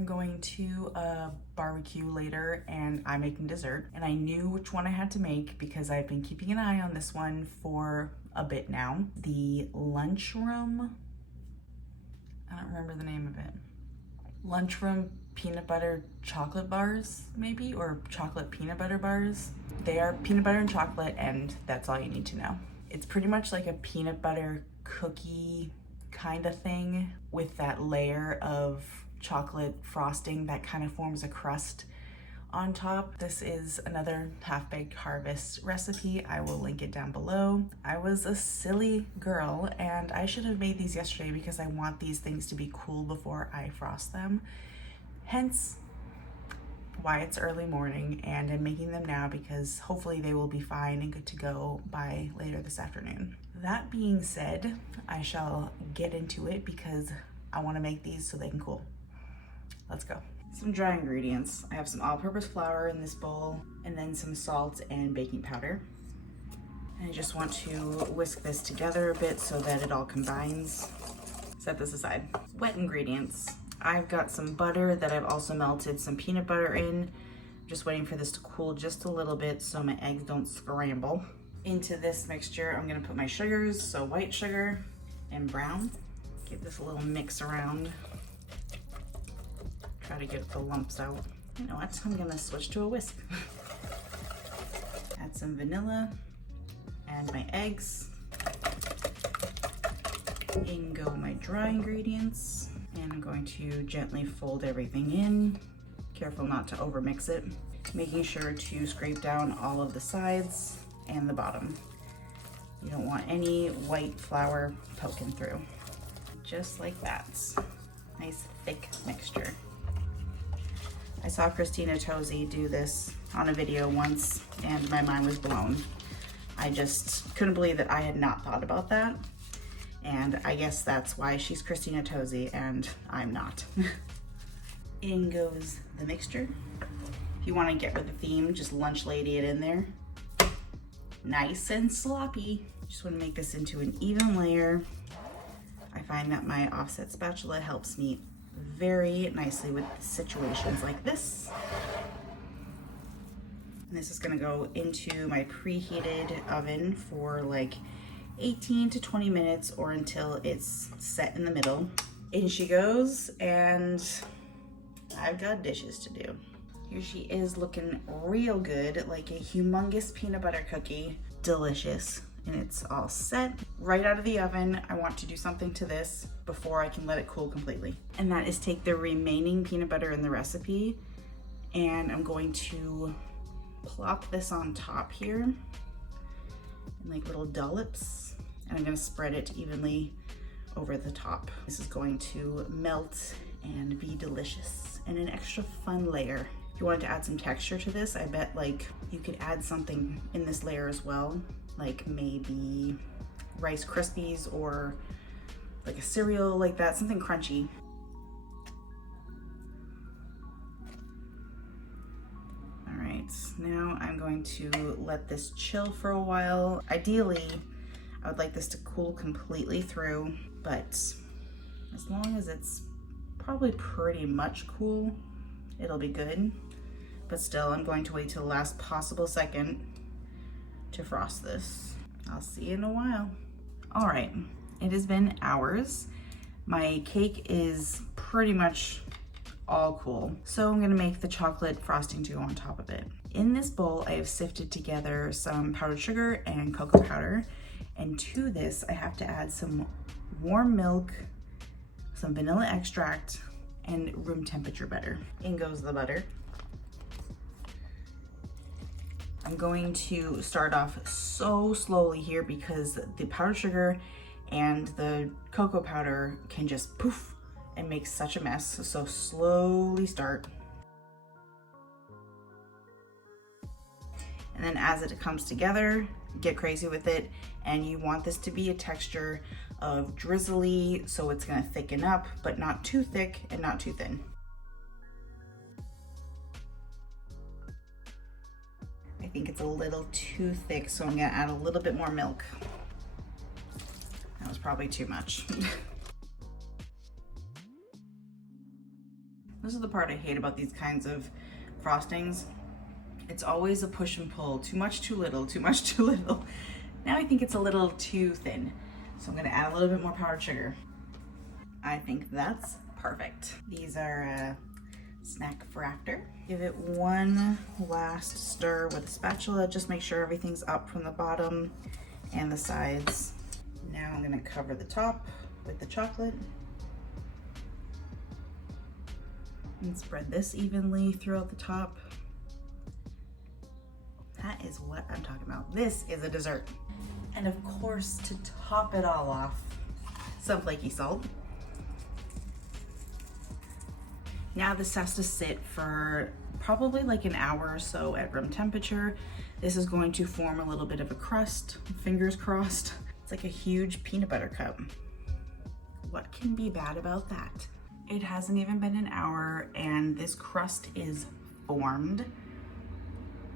I'm going to a barbecue later and I'm making dessert, and I knew which one I had to make because I've been keeping an eye on this one for a bit now. The Lunchroom, I don't remember the name of it. Lunchroom peanut butter chocolate bars, maybe, or chocolate peanut butter bars. They are peanut butter and chocolate, and that's all you need to know. It's pretty much like a peanut butter cookie kind of thing with that layer of chocolate frosting that kind of forms a crust on top. This is another half-baked harvest recipe. I will link it down below. I was a silly girl and I should have made these yesterday because I want these things to be cool before I frost them. Hence why it's early morning, and I'm making them now because hopefully they will be fine and good to go by later this afternoon. That being said, I shall get into it because I want to make these so they can cool. Let's go. Some dry ingredients. I have some all-purpose flour in this bowl, and then some salt and baking powder. And I just want to whisk this together a bit so that it all combines. Set this aside. Wet ingredients. I've got some butter that I've also melted some peanut butter in. Just waiting for this to cool just a little bit so my eggs don't scramble. Into this mixture, I'm gonna put my sugars, so white sugar and brown. Give this a little mix around. Try to get the lumps out. You know what? I'm gonna switch to a whisk. Add some vanilla and my eggs. In go my dry ingredients. And I'm going to gently fold everything in. Careful not to overmix it. Making sure to scrape down all of the sides and the bottom. You don't want any white flour poking through. Just like that. Nice thick mixture. I saw Christina Tosi do this on a video once and my mind was blown. I just couldn't believe that I had not thought about that. And I guess that's why she's Christina Tosi and I'm not. In goes the mixture. If you want to get with the theme, just lunch lady it in there. Nice and sloppy. Just want to make this into an even layer. I find that my offset spatula helps me very nicely with situations like this. And this is gonna go into my preheated oven for like 18 to 20 minutes or until it's set in the middle. In she goes, and I've got dishes to do. Here she is looking real good, like a humongous peanut butter cookie. Delicious. And it's all set right out of the oven. I want to do something to this before I can let it cool completely. And that is take the remaining peanut butter in the recipe, and I'm going to plop this on top here in like little dollops, and I'm gonna spread it evenly over the top. This is going to melt and be delicious and an extra fun layer. If you wanted to add some texture to this, I bet like you could add something in this layer as well, like maybe Rice Krispies or like a cereal like that, something crunchy. All right, now I'm going to let this chill for a while. Ideally, I would like this to cool completely through, but as long as it's probably pretty much cool, it'll be good. But still, I'm going to wait till the last possible second to frost this. I'll see you in a while. All right, it has been hours. My cake is pretty much all cool. So I'm gonna make the chocolate frosting to go on top of it. In this bowl, I have sifted together some powdered sugar and cocoa powder. And to this, I have to add some warm milk, some vanilla extract, and room temperature butter. In goes the butter. I'm going to start off so slowly here because the powdered sugar and the cocoa powder can just poof and make such a mess. So slowly start. And then as it comes together, get crazy with it. And you want this to be a texture of drizzly, so it's gonna thicken up, but not too thick and not too thin. I think it's a little too thick, so I'm gonna add a little bit more milk. That was probably too much. This is the part I hate about these kinds of frostings. It's always a push and pull. Too much, too little, too much, too little. Now I think it's a little too thin. So I'm gonna add a little bit more powdered sugar. I think that's perfect. These are snack for after. Give it one last stir with a spatula. Just make sure everything's up from the bottom and the sides. Now I'm gonna cover the top with the chocolate and spread this evenly throughout the top. That is what I'm talking about. This is a dessert. And of course, to top it all off, some flaky salt. Now this has to sit for probably like an hour or so at room temperature. This is going to form a little bit of a crust, fingers crossed. It's like a huge peanut butter cup. What can be bad about that? It hasn't even been an hour and this crust is formed.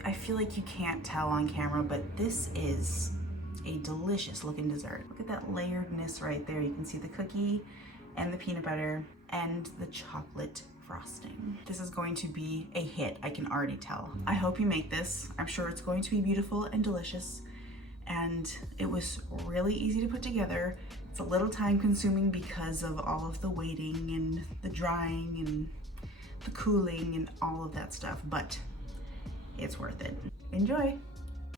I feel like you can't tell on camera, but this is a delicious looking dessert. Look at that layeredness right there. You can see the cookie and the peanut butter and the chocolate frosting. This is going to be a hit, I can already tell. I hope you make this. I'm sure it's going to be beautiful and delicious. And it was really easy to put together. It's a little time consuming because of all of the waiting and the drying and the cooling and all of that stuff, but it's worth it. Enjoy.